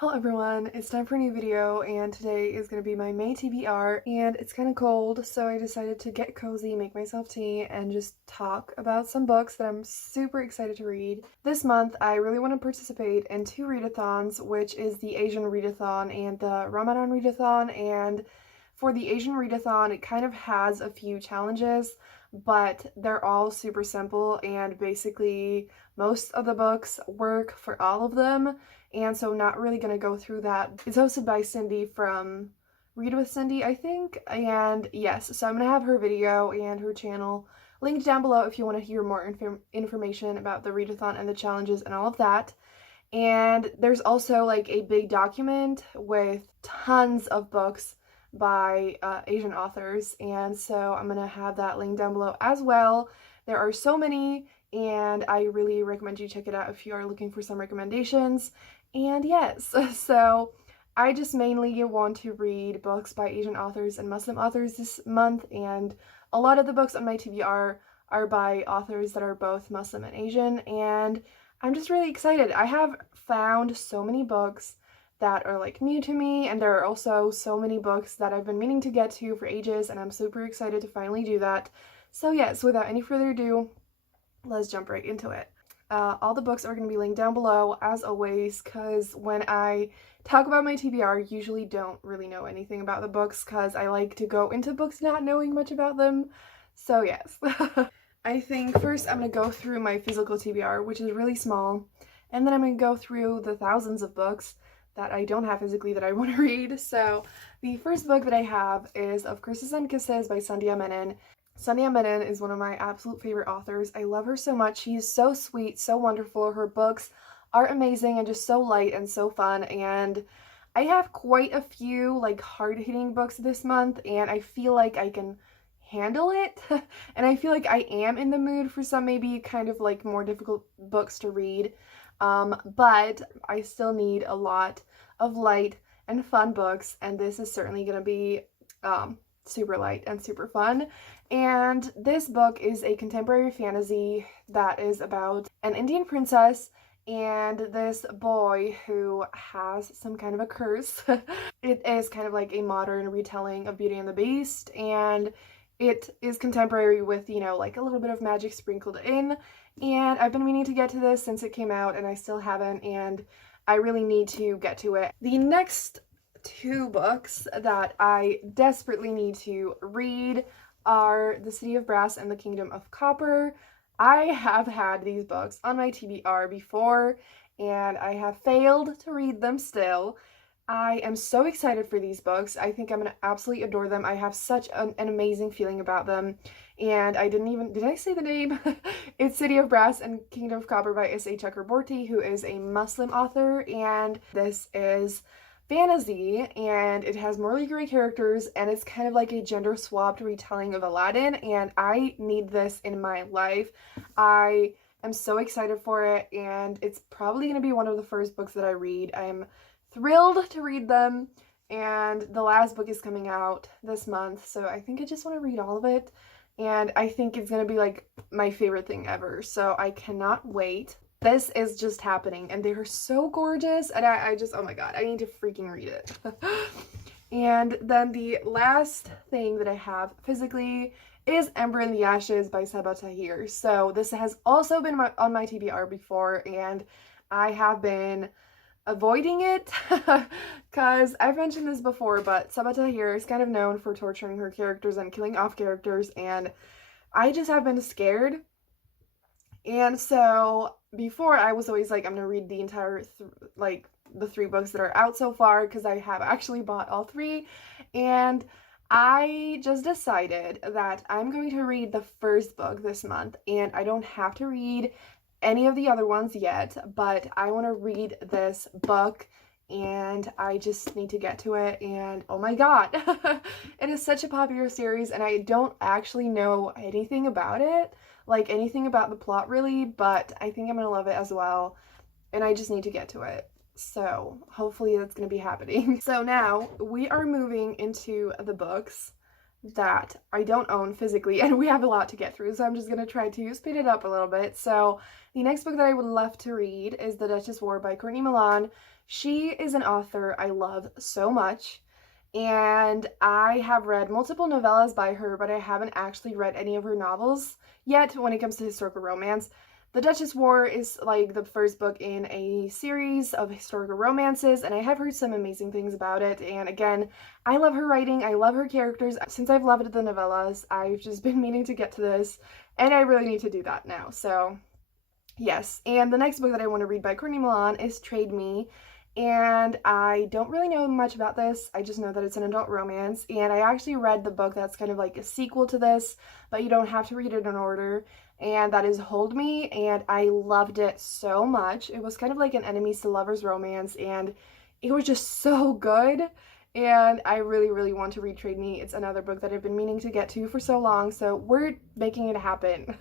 Hello everyone, it's time for a new video and today is going to be my May TBR and it's kind of cold, so I decided to get cozy, make myself tea, and just talk about some books that I'm super excited to read. This month I really want to participate in two readathons, which is the Asian readathon and the Ramadan readathon, and for the Asian readathon it kind of has a few challenges, but they're all super simple and basically most of the books work for all of them. And so I'm not really going to go through that. It's hosted by Cindy from Read with Cindy, I think. And yes, so I'm going to have her video and her channel linked down below if you want to hear more information about the readathon and the challenges and all of that. And there's also like a big document with tons of books by Asian authors. And so I'm going to have that linked down below as well. There are so many, and I really recommend you check it out if you are looking for some recommendations. And yes, so I just mainly want to read books by Asian authors and Muslim authors this month, and a lot of the books on my TBR are by authors that are both Muslim and Asian, and I'm just really excited. I have found so many books that are like new to me, and there are also so many books that I've been meaning to get to for ages, and I'm super excited to finally do that. So yes, without any further ado, let's jump right into it. All the books are going to be linked down below, as always, because when I talk about my TBR, I usually don't really know anything about the books, because I like to go into books not knowing much about them. So yes. I think first I'm going to go through my physical TBR, which is really small, and then I'm going to go through the thousands of books that I don't have physically that I want to read. So the first book that I have is Of Curses and Kisses by Sandhya Menon. Sandhya Menon is one of my absolute favorite authors. I love her so much. She's so sweet, so wonderful. Her books are amazing and just so light and so fun. And I have quite a few like hard-hitting books this month, and I feel like I can handle it. And I feel like I am in the mood for some maybe kind of like more difficult books to read. But I still need a lot of light and fun books, and this is certainly going to be super light and super fun. And this book is a contemporary fantasy that is about an Indian princess and this boy who has some kind of a curse. It is kind of like a modern retelling of Beauty and the Beast, and it is contemporary with, you know, like a little bit of magic sprinkled in. And I've been meaning to get to this since it came out, and I still haven't, and I really need to get to it. The next two books that I desperately need to read are The City of Brass and The Kingdom of Copper. I have had these books on my TBR before, and I have failed to read them still. I am so excited for these books. I think I'm going to absolutely adore them. I have such an amazing feeling about them. And I did I say the name? It's City of Brass and Kingdom of Copper by S.A. Chakraborty, who is a Muslim author, and this is fantasy, and it has morally gray characters, and it's kind of like a gender-swapped retelling of Aladdin, and I need this in my life. I am so excited for it, and it's probably going to be one of the first books that I read. I'm thrilled to read them, and the last book is coming out this month, so I think I just want to read all of it, and I think it's going to be like my favorite thing ever, so I cannot wait. This is just happening, and they are so gorgeous, and I just, oh my god, I need to freaking read it. And then the last thing that I have physically is Ember in the Ashes by Sabaa Tahir. So this has also been on my TBR before, and I have been avoiding it because I've mentioned this before, but Sabaa Tahir is kind of known for torturing her characters and killing off characters, and I just have been scared. And so before I was always like, I'm gonna read the entire the three books that are out so far, because I have actually bought all three, and I just decided that I'm going to read the first book this month, and I don't have to read any of the other ones yet, but I want to read this book, and I just need to get to it, and oh my god, it is such a popular series, and I don't actually know anything about it, like anything about the plot really, but I think I'm gonna love it as well, and I just need to get to it. So hopefully that's gonna be happening. So now we are moving into the books that I don't own physically, and we have a lot to get through, so I'm just gonna try to speed it up a little bit. So the next book that I would love to read is The Duchess War by Courtney Milan. She is an author I love so much, and I have read multiple novellas by her, but I haven't actually read any of her novels yet when it comes to historical romance. The Duchess War is like the first book in a series of historical romances, and I have heard some amazing things about it. And again, I love her writing, I love her characters. Since I've loved the novellas, I've just been meaning to get to this, and I really need to do that now. So yes, and the next book that I want to read by Courtney Milan is Trade Me, and I don't really know much about this. I just know that it's an adult romance, and I actually read the book that's kind of like a sequel to this, but you don't have to read it in order, and that is Hold Me, and I loved it so much. It was kind of like an enemies to lovers romance, and it was just so good, and I really, really want to read Trade Me. It's another book that I've been meaning to get to for so long, so we're making it happen.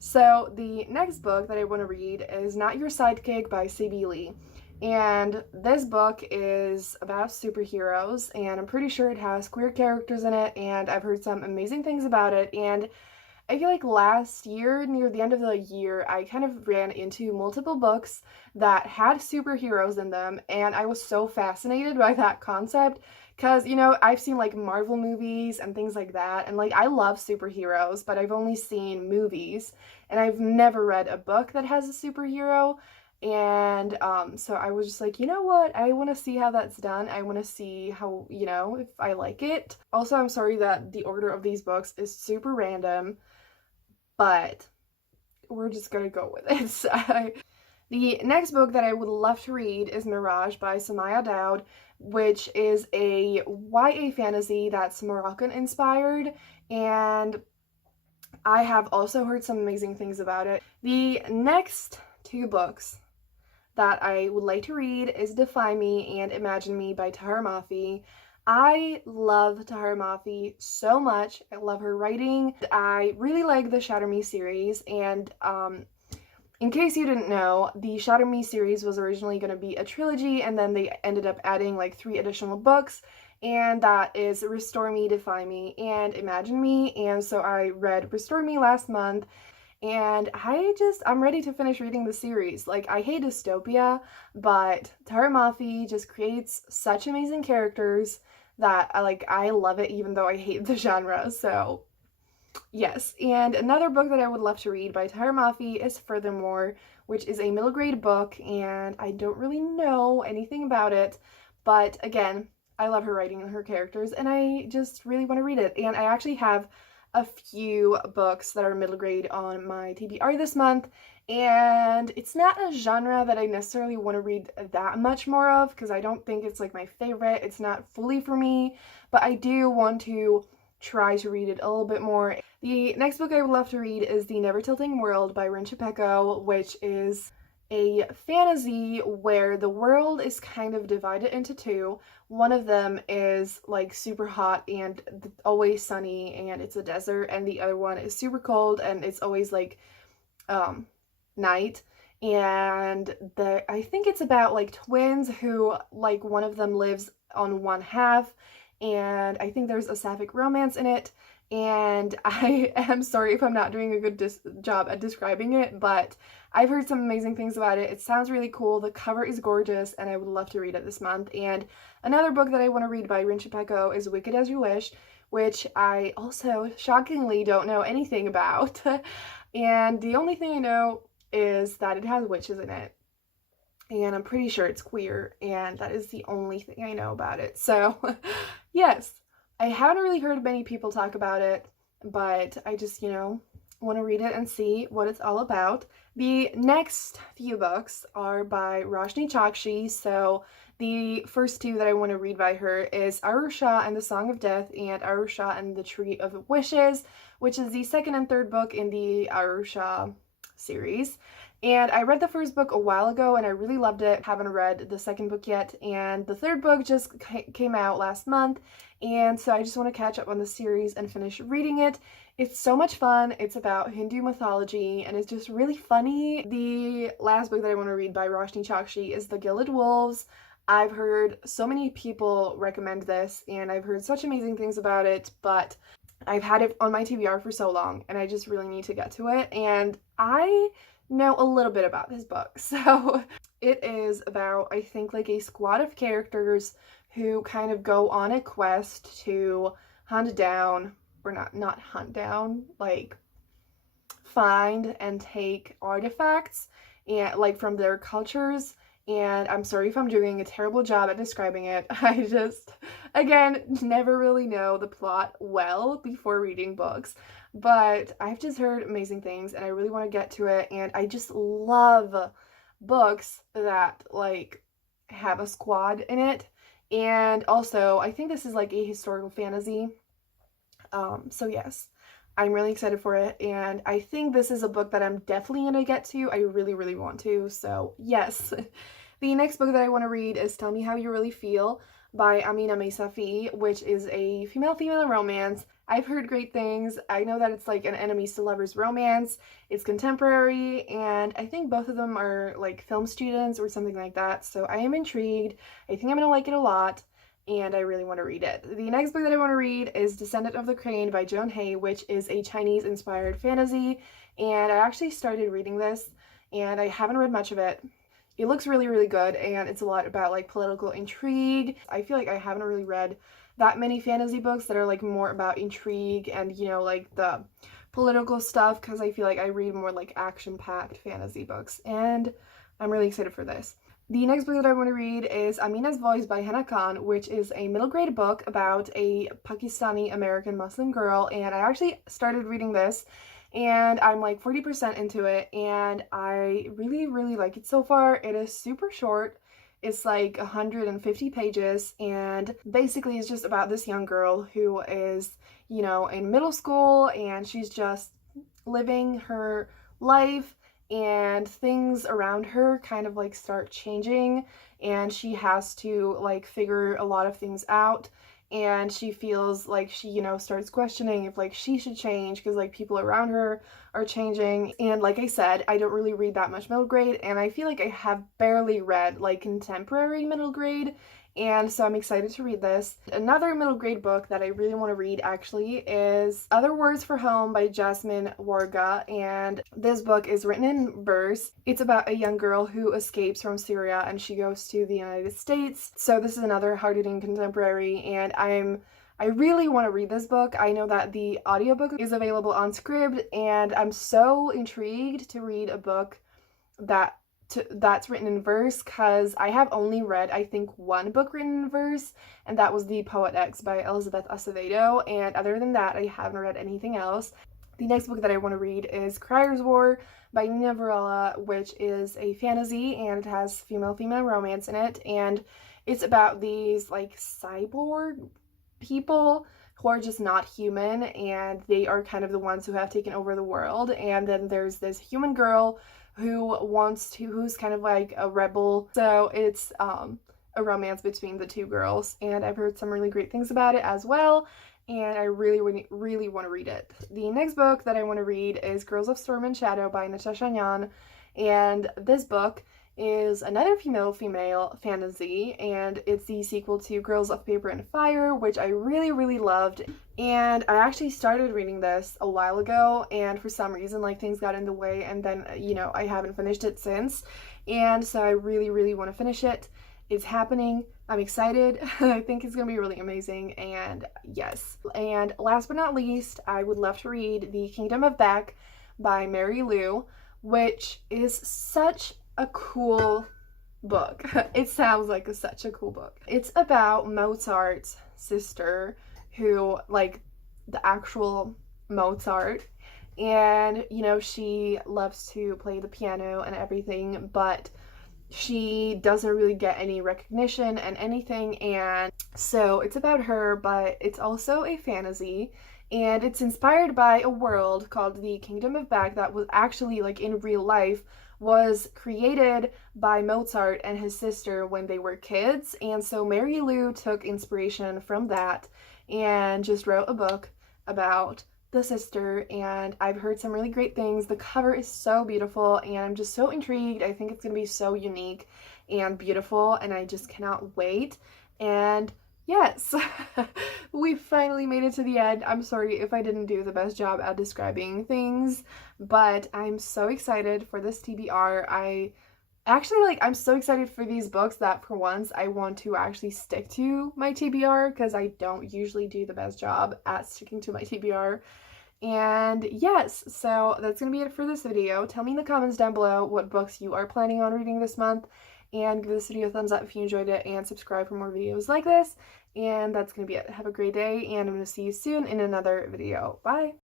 So the next book that I want to read is Not Your Sidekick by C.B. Lee. And this book is about superheroes, and I'm pretty sure it has queer characters in it, and I've heard some amazing things about it. And I feel like last year, near the end of the year, I kind of ran into multiple books that had superheroes in them, and I was so fascinated by that concept because, you know, I've seen like Marvel movies and things like that, and like I love superheroes, but I've only seen movies, and I've never read a book that has a superhero. And so I was just like, you know what? I want to see how that's done. I want to see how, you know, if I like it. Also, I'm sorry that the order of these books is super random, but we're just gonna go with it. So the next book that I would love to read is Mirage by Samaya Daoud, which is a YA fantasy that's Moroccan inspired, and I have also heard some amazing things about it. The next two books that I would like to read is Defy Me and Imagine Me by Tahar Mafi. I love Tahar Mafi so much. I love her writing. I really like the Shatter Me series, and in case you didn't know, the Shatter Me series was originally going to be a trilogy, and then they ended up adding like 3 additional books, and that is Restore Me, Defy Me, and Imagine Me. And so I read Restore Me last month, and I'm ready to finish reading the series. Like, I hate dystopia, but Tahar Mafi just creates such amazing characters that I love it even though I hate the genre. So yes, and another book that I would love to read by Tahar Mafi is Furthermore, which is a middle grade book, and I don't really know anything about it, but again, I love her writing and her characters, and I just really want to read it. And I actually have a few books that are middle grade on my TBR this month, and it's not a genre that I necessarily want to read that much more of because I don't think it's like my favorite. It's not fully for me, but I do want to try to read it a little bit more. The next book I would love to read is The Never Tilting World by Rin Chapeko, which is a fantasy where the world is kind of divided into two. One of them is like super hot and always sunny and it's a desert, and the other one is super cold and it's always like night. And I think it's about like twins who, like, one of them lives on one half, and I think there's a sapphic romance in it. And I am sorry if I'm not doing a good job at describing it, but I've heard some amazing things about it. It sounds really cool. The cover is gorgeous, and I would love to read it this month. And another book that I want to read by Rin Chapeko is Wicked as You Wish, which I also shockingly don't know anything about. And the only thing I know is that it has witches in it, and I'm pretty sure it's queer, and that is the only thing I know about it. So yes, I haven't really heard many people talk about it, but I just, you know, want to read it and see what it's all about. The next few books are by Roshni Chokshi. So the first two that I want to read by her is Arusha and the Song of Death and Arusha and the Tree of Wishes, which is the second and third book in the Arusha series. And I read the first book a while ago and I really loved it. Haven't read the second book yet, and the third book just came out last month, and so I just want to catch up on the series and finish reading it. It's so much fun. It's about Hindu mythology and it's just really funny. The last book that I want to read by Roshni Chokshi is The Gilded Wolves. I've heard so many people recommend this and I've heard such amazing things about it, but I've had it on my TBR for so long and I just really need to get to it. And I know a little bit about this book. So it is about, I think, like a squad of characters who kind of go on a quest to hunt down, or not hunt down, like find and take artifacts and like from their cultures. And I'm sorry if I'm doing a terrible job at describing it. I just, again, never really know the plot well before reading books, but I've just heard amazing things and I really want to get to it. And I just love books that like have a squad in it. And also, I think this is like a historical fantasy. So yes, I'm really excited for it, and I think this is a book that I'm definitely gonna get to. I really, really want to, so yes. The next book that I want to read is Tell Me How You Really Feel by Amina Meisafi, which is a female-female romance. I've heard great things. I know that it's like an enemies to lovers romance. It's contemporary, and I think both of them are like film students or something like that, so I am intrigued. I think I'm gonna like it a lot, and I really want to read it. The next book that I want to read is Descendant of the Crane by Joan Hay, which is a Chinese-inspired fantasy, and I actually started reading this, and I haven't read much of it. It looks really, really good, and it's a lot about like political intrigue. I feel like I haven't really read that many fantasy books that are like more about intrigue and, you know, like the political stuff, because I feel like I read more like action-packed fantasy books, and I'm really excited for this. The next book that I want to read is Amina's Voice by Hannah Khan, which is a middle grade book about a Pakistani American Muslim girl, and I actually started reading this and I'm like 40% into it, and I really, really like it so far. It is super short. It's like 150 pages, and basically it's just about this young girl who is, you know, in middle school, and she's just living her life, and things around her kind of like start changing, and she has to like figure a lot of things out, and she feels like she, you know, starts questioning if like she should change because like people around her are changing. And like I said, I don't really read that much middle grade, and I feel like I have barely read like contemporary middle grade, and so I'm excited to read this. Another middle grade book that I really want to read actually is Other Words for Home by Jasmine Warga, and this book is written in verse. It's about a young girl who escapes from Syria and she goes to the United States. So this is another hard-hitting contemporary, and I really want to read this book. I know that the audiobook is available on Scribd, and I'm so intrigued to read a book that's written in verse, because I have only read, I think, one book written in verse, and that was The Poet X by Elizabeth Acevedo, and other than that, I haven't read anything else. The next book that I want to read is Crier's War by Nina Varela, which is a fantasy, and it has female-female romance in it, and it's about these, like, cyborg people who are just not human, and they are kind of the ones who have taken over the world, and then there's this human girl who's kind of like a rebel. So it's a romance between the two girls, and I've heard some really great things about it as well, and I really, really want to read it. The next book that I want to read is Girls of Storm and Shadow by Natasha Nyan, and this book is another female fantasy, and it's the sequel to Girls of Paper and Fire, which I really, really loved. And I actually started reading this a while ago, and for some reason, like, things got in the way, and then, you know, I haven't finished it since. And so I really, really want to finish it. It's happening. I'm excited. I think it's gonna be really amazing, and yes. And last but not least, I would love to read The Kingdom of Back by Mary Lou, which is such a cool book. It sounds like such a cool book. It's about Mozart's sister, who, like, the actual Mozart, and, you know, she loves to play the piano and everything, but she doesn't really get any recognition and anything, and so it's about her, but it's also a fantasy, and it's inspired by a world called the Kingdom of Back that was actually, like, in real life, was created by Mozart and his sister when they were kids, and so Mary Lou took inspiration from that and just wrote a book about the sister, and I've heard some really great things. The cover is so beautiful, and I'm just so intrigued. I think it's gonna be so unique and beautiful, and I just cannot wait. And Yes, we finally made it to the end. I'm sorry if I didn't do the best job at describing things, but I'm so excited for this TBR. I'm so excited for these books that for once I want to actually stick to my TBR because I don't usually do the best job at sticking to my TBR. And yes, so that's going to be it for this video. Tell me in the comments down below what books you are planning on reading this month, and give this video a thumbs up if you enjoyed it, and subscribe for more videos like this. And that's going to be it. Have a great day, and I'm going to see you soon in another video. Bye!